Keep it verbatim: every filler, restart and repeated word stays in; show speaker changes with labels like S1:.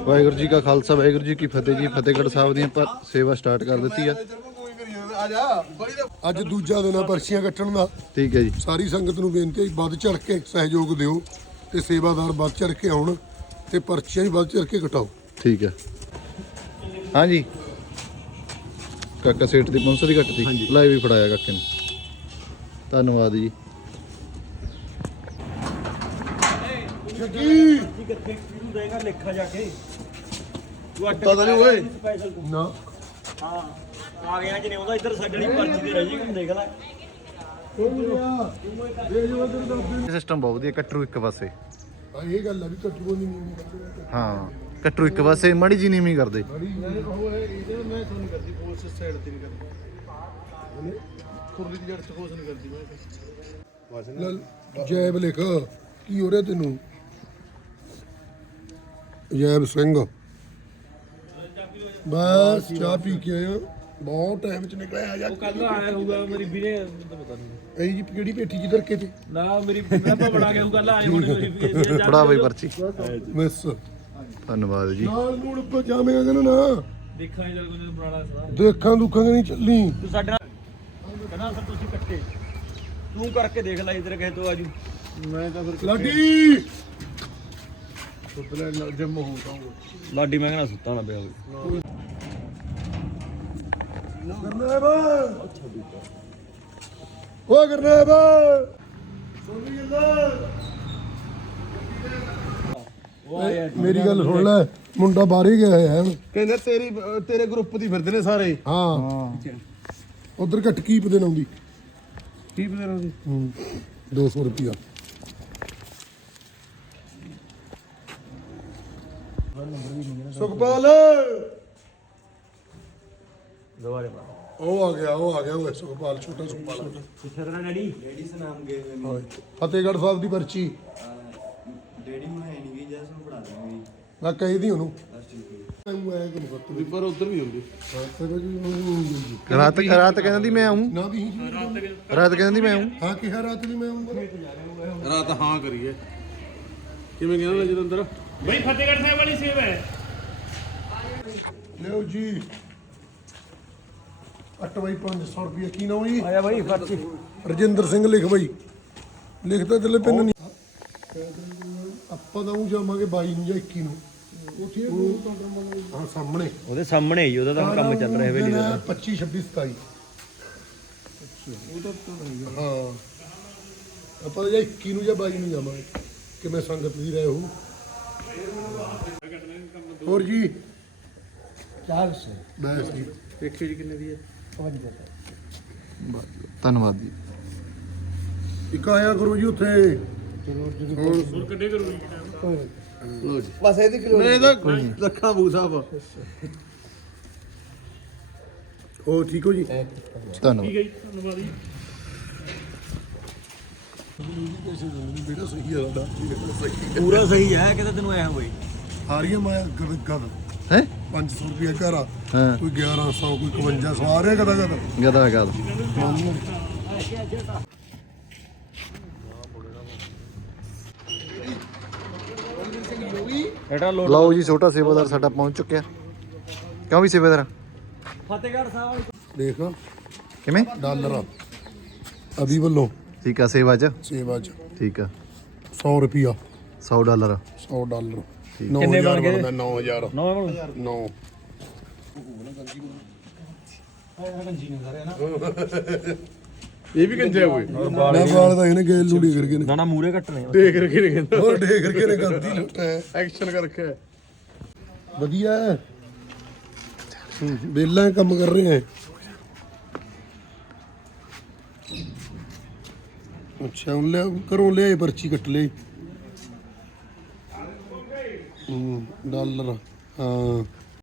S1: ਵਾਹਿਗੁਰੂ ਜੀ ਕਾ ਖਾਲਸਾ ਵਾਹਿਗੁਰੂ ਜੀ ਕੀ ਫਤਿਹ ਜੀ। ਫਤਿਹਗੜ੍ਹ ਸਾਹਿਬ ਦੀ ਆਪਾਂ ਸੇਵਾ ਸਟਾਰਟ ਕਰ ਦਿੱਤੀ ਆ।
S2: ਅੱਜ ਦੂਜਾ ਦਿਨ ਆ ਪਰਚੀਆਂ ਕੱਟਣ ਦਾ।
S1: ਠੀਕ ਹੈ ਜੀ।
S2: ਸਾਰੀ ਸੰਗਤ ਨੂੰ ਬੇਨਤੀ ਹੈ ਵੱਧ ਚੜ ਕੇ ਸਹਿਯੋਗ ਦਿਓ ਤੇ ਸੇਵਾਦਾਰ ਵੱਧ ਚੜ ਕੇ ਆਉਣ ਤੇ ਪਰਚੀਆਂ ਵੀ ਵੱਧ ਚੜ ਕੇ ਕਟਾਓ।
S1: ਠੀਕ ਹੈ। ਹਾਂਜੀ ਕਾਕਾ ਸੇਠ ਦੀ ਪੰਜ ਸੌ ਦੀ ਕੱਟਤੀ। ਲਾਈਵ ਵੀ ਫੜਾਇਆ ਕਾਕੇ ਨੂੰ। ਧੰਨਵਾਦ ਜੀ।
S2: ਜੱਗੀ
S3: ਕਿੱਥੇ ਕਿਹਨੂੰ ਦੇਗਾ ਲੇਖਾ ਜਾ ਕੇ ਤੂੰ ਅੱਟ
S2: ਪਤਾ ਨਹੀਂ ਓਏ
S3: ਸਪੈਸ਼ਲ ਤੂੰ
S2: ਨਾ
S3: ਹਾਂ ਆ ਗਿਆ ਜਿਹਨੇ ਉਹਦਾ ਇੱਧਰ ਸਾਡੇ ਲਈ ਪਰਚੀ ਤੇ ਰਹਿ ਜੀ ਨੂੰ ਦੇਖ ਲੈ
S1: ਸਿਸਟਮ ਬਹੁਤ ਵਧੀਆ। ਕਟਰੂ ਇੱਕ ਪਾਸੇ।
S2: ਆ ਇਹ ਗੱਲ ਆ ਵੀ ਕੱਟੂ ਨਹੀਂ
S1: ਹਾਂ ਕਟਰੂ ਇੱਕ ਪਾਸੇ ਮਾੜੀ ਜੀ ਨੀਵੀਂ ਕਰਦੇ।
S2: ਬੜੀ ਉਹ ਹੈ ਇਹਦੇ ਮੈਂ ਤੁਹਾਨੂੰ ਕਰਦੀ ਪੋਸਟ ਸਾਈਡ ਤੇ ਨਹੀਂ ਕਰਦੀ ਖੁਰਲੀ ਦੀ ਜੜ ਚ ਪੋਸਟ ਨਹੀਂ ਕਰਦੀ ਮੈਂ ਜੈਬ ਲਿਖ ਕੀ ਹੋ ਰਿਹਾ ਤੈਨੂੰ ਜੈਬ ਸਿੰਘ ਬਸ ਚਾਹ ਪੀ ਕੇ ਆਇਆ ਬਹੁਤ ਟਾਈਮ ਚ ਨਿਕਲਿਆ ਆ ਜਾ
S3: ਕੱਲ ਆਇਆ ਹੋਊਗਾ ਮੇਰੀ ਵੀਰੇ ਪਤਾ ਨਹੀਂ
S2: ਇਹ ਜੀ ਕਿਹੜੀ ਪੇਟੀ ਚ ਧਰਕੇ ਤੇ
S3: ਨਾ ਮੇਰੀ ਮੈਂ ਬਣਾ ਕੇ ਕੱਲ ਆਇਆ ਹੋਣੀ ਮੇਰੀ
S1: ਫੜਾ ਬਈ ਪਰਚੀ।
S2: ਮਿਸ
S1: ਧੰਨਵਾਦ ਜੀ।
S2: ਨਾਲ ਮੂੜ ਕੋ ਜਾਵੇਂਗਾ ਕਹਿੰਦਾ ਨਾ
S3: ਦੇਖਾਂ ਜਦ ਕੋਈ ਬਣਾਣਾ ਸਦਾ
S2: ਦੇਖਾਂ ਦੁੱਖਾਂ ਨਹੀਂ ਚੱਲੀ
S3: ਤੂੰ ਸਾਡੇ ਨਾਲ ਕਹਿੰਦਾ ਸਰ ਤੁਸੀਂ ਕੱਟੇ ਤੂੰ ਕਰਕੇ ਦੇਖ ਲੈ ਇਧਰ ਕਹੇ ਤੂੰ ਆਜੂ
S2: ਮੈਂ ਤਾਂ ਫਿਰ ਲਾਡੀ ਸੁੱਤਲੇ ਨਾਲ ਜਿੰਮ ਹੋਊਗਾ
S3: ਲਾਡੀ ਮੈਂ ਕਹਿੰਦਾ ਸੁੱਤਾ ਨਾ ਪਿਆ ਹੋਵੇ
S2: ਗਰਨੈਬ ਓ ਗਰਨੈਬ ਸੁਣੀ ਗੱਲ ਮੇਰੀ ਗੱਲ ਸੁਣ ਲੈ ਮੁੰਡਾ ਬਾਹਰ ਹੀ ਗਿਆ ਹੈ
S4: ਕਹਿੰਦੇ ਤੇਰੀ ਤੇਰੇ ਗਰੁੱਪ ਦੀ ਫਿਰਦੇ ਨੇ ਸਾਰੇ।
S2: ਹਾਂ ਉਧਰ ਘੱਟ ਕੀਪ ਦੇਣ ਆਉਂਦੀ
S4: ਕੀ ਪਤਾ ਉਹਦੀ
S2: ਹੂੰ ਦੋ ਸੌ ਰੁਪਿਆ ਸੁਖਪਾਲ
S3: ਦੁਬਾਰੇ
S2: ਉਹ ਆ ਗਿਆ ਉਹ ਆ ਗਿਆ ਉਹ ਸੁਖਪਾਲ ਛੋਟਾ ਸੁਖਪਾਲ
S3: ਕਿੱਥੇ ਰਹਿਣਾ ਡੈਡੀ
S2: ਫਤਿਹਗੜ੍ਹ ਸਾਹਿਬ ਦੀ ਪਰਚੀ
S5: ਡੈਡੀ ਨੂੰ ਹੈ ਨਹੀਂ ਗਈ ਜੈਸ ਨੂੰ ਫੜਾ ਦਾਂਗੇ
S2: ਮੈਂ ਕਹੀ ਦੀ ਉਹਨੂੰ
S5: ਬਸ ਠੀਕ ਹੈ
S2: ਤੈਨੂੰ ਐ ਕਿ ਮਤ
S4: ਵੀ ਪਰ ਉਧਰ ਵੀ ਹੁੰਦੀ
S1: ਰਾਤ ਰਾਤ ਕਹਿੰਦੀ ਮੈਂ ਆਉਂ।
S2: ਨਾ ਵੀ
S1: ਰਾਤ ਕਹਿੰਦੀ ਮੈਂ ਆਉਂ।
S2: ਹਾਂ ਕਿਹਾ ਰਾਤ ਨਹੀਂ ਮੈਂ ਆਉਂਗਾ
S4: ਰਾਤ ਹਾਂ ਕਰੀਏ ਕਿਵੇਂ ਕਹਿੰਦਾ ਜਲੰਧਰ
S3: ਬਈ ਫਤਿਹਗੜ੍ਹ ਸਾਹਿਬ ਵਾਲੀ ਸੇਵਾ ਹੈ
S2: ਲਿਓ ਜੀ ਅੱਠ ਬਾਈ ਪੰਜ ਸੌ ਰੁਪਏ ਕੀ ਨਾਮ ਜੀ
S3: ਆਇਆ ਬਈ ਪਰਚੀ
S2: ਰਜਿੰਦਰ ਸਿੰਘ ਲਿਖ ਬਾਈ ਲਿਖਦਾ ਤੇਲੇ ਪਿੰਨ ਨਹੀਂ ਆਪਾਂ ਤਾਂ ਉਹ ਜਾਵਾਂਗੇ ਬਾਈ ਨੂੰ ਜਾਂ ਇੱਕੀ ਨੂੰ ਉਹ ਹਾਂ ਸਾਹਮਣੇ
S3: ਉਹਦੇ ਸਾਹਮਣੇ ਹੀ ਉਹਦਾ ਤਾਂ ਕੰਮ ਚੱਲ ਰਿਹਾ ਵੇਲੇ ਦਾ
S2: ਪੱਚੀ ਛੱਬੀ ਸਤਾਈ ਹਾਂ ਆਪਾਂ ਜਾਂ ਇੱਕੀ ਨੂੰ ਜਾਂ ਬਾਈ ਨੂੰ ਜਾਵਾਂਗੇ ਕਿਵੇਂ ਸੰਗਤ ਦੀ ਰਹੇ ਹੋ ਹੋਰ ਜੀ ਚਾਰ ਸੌ ਬਸ ਜੀ
S4: ਵੇਖਿਓ ਜੀ ਕਿੰਨੇ ਦੀ ਹੈ
S1: ਧੰਨਵਾਦ ਜੀ।
S2: ਇੱਕ ਆਇਆ ਕਰੋ ਜੀ ਉੱਥੇ
S4: ਲੋ ਜੀ ਬਸ ਇਹਦੀ ਕਿਲੋ ਨਹੀਂ ਤਾਂ ਲੱਖਾਂ ਬੂ ਸਾਹਿਬ
S2: ਹੋ ਠੀਕ ਹੋ ਜੀ
S1: ਧੰਨਵਾਦ।
S2: ਬੇਟਾ ਸਹੀ ਆ ਸਾਡਾ
S3: ਪੂਰਾ ਸਹੀ ਹੈ ਕਿਤੇ ਤੈਨੂੰ ਐ ਹੋਈ
S2: ਹਾਰੀਆਂ ਮਾਇਆ ਗਦ ਗਦ
S1: ਹੈ
S2: ਪੰਜ ਸੌ ਰੁਪਏ ਘਰ ਆ
S1: ਹਾਂ
S2: ਕੋਈ ਗਿਆਰਾਂ ਸੌ ਕੋਈ ਇਕਵੰਜਾ ਸੌ ਆ ਰਿਹਾ ਕਦਾ ਕਦਾ
S1: ਗਦਾ ਗਦ।
S3: ਇਹਦਾ ਲੋਡ
S1: ਲਓ ਜੀ ਛੋਟਾ ਸੇਵਾਦਾਰ ਸਾਡਾ ਪਹੁੰਚ ਚੁੱਕਿਆ। ਕਿਉਂ ਵੀ ਸੇਵਾਦਾਰ
S3: ਫਤਿਹਗੜ੍ਹ ਸਾਹਿਬ ਵਾਲੀ
S2: ਦੇਖ
S1: ਕਿਵੇਂ
S2: ਡਾਲਰ ਅਭੀ ਵੱਲੋਂ
S1: ਠੀਕ ਆ ਸੇਵਾ ਚ।
S2: ਸੇਵਾ ਚ
S1: ਠੀਕ ਆ
S2: ਸੌ ਰੁਪਿਆ
S1: ਸੌ ਡਾਲਰ।
S2: ਸੌ ਡਾਲਰ
S3: ਕਿੰਨੇ ਬਣ ਗਏ?
S2: ਨੌ ਹਜ਼ਾਰ
S3: ਨੌ ਮਿੰਟ
S2: ਨੌ
S4: ਇਹ ਵੀ ਕੰਜਾ ਹੋਏ
S2: ਮੈਂ ਬਾਲ ਦਾ ਇਹਨੇ ਗੇਲ ਨੂੰ ਡੇਗਰ ਕੇ ਨੇ
S3: ਦਾਣਾ ਮੂਰੇ ਕੱਟਣੇ
S4: ਦੇਖ ਰਖੇ ਨੇ ਕਹਿੰਦਾ
S2: ਉਹ ਡੇਗਰ ਕੇ ਨੇ ਕਰਦੀ ਲੁੱਟ ਹੈ
S4: ਐਕਸ਼ਨ ਕਰ ਰੱਖਿਆ
S2: ਵਧੀਆ ਹੈ ਬੇਲਾ ਕੰਮ ਕਰ ਰਹੇ ਹੈ ਅੱਛਾ ਉਹ ਲਿਆ ਕਰੋ ਲਿਆਏ ਪਰਚੀ ਕੱਟ ਲਈ ਹੂੰ ਡਾਲਰ ਹਾਂ